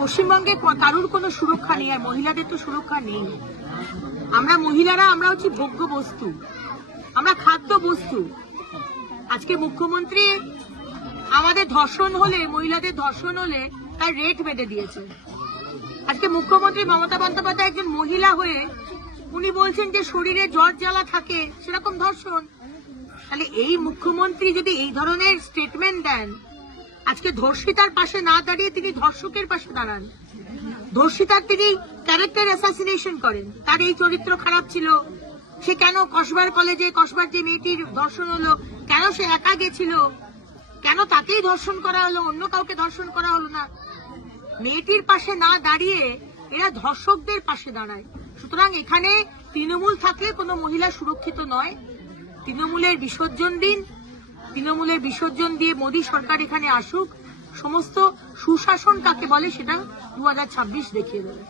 পশ্চিমবঙ্গে কারোর কোনো সুরক্ষা নেই, আর মহিলাদের তো সুরক্ষা নেই। আমরা মহিলারা আমরা হচ্ছে ভোগ্য বস্তু, আমরা খাদ্য বস্তু। আজকে মুখ্যমন্ত্রী আমাদের ধর্ষণ হলে, মহিলাদের ধর্ষণ হলে তার রেট বেঁধে দিয়েছে। আজকে মুখ্যমন্ত্রী মমতা বন্দ্যোপাধ্যায় একজন মহিলা হয়ে উনি বলছেন যে শরীরে জ্বর জ্বালা থাকে সেরকম ধর্ষণ। তাহলে এই মুখ্যমন্ত্রী যদি এই ধরনের স্টেটমেন্ট দেন, আজকে ধর্ষিতার পাশে না দাঁড়িয়ে তিনি ধর্ষকের পাশে দাঁড়ান। ধর্ষিতার তিনি ক্যারেক্টার অ্যাসাসিনেশন করেন, তার এই চরিত্র খারাপ ছিল, সে কেন কসবার কলেজে, কসবার যে মেয়েটির ধর্ষণ হলো, কেন সে একা গেছিল, কেন তাকেই ধর্ষণ করা হলো, অন্য কাউকে ধর্ষণ করা হলো না। মেয়েটির পাশে না দাঁড়িয়ে এরা ধর্ষকদের পাশে দাঁড়ায়। সুতরাং এখানে তৃণমূল থাকলে কোনো মহিলা সুরক্ষিত নয়। তৃণমূলের বিসর্জন দিন, তৃণমূলের বিসর্জন দিয়ে মোদী সরকার এখানে আসুক, সমস্ত সুশাসন কাকে বলে সেটা 2026 দেখিয়ে দেবে।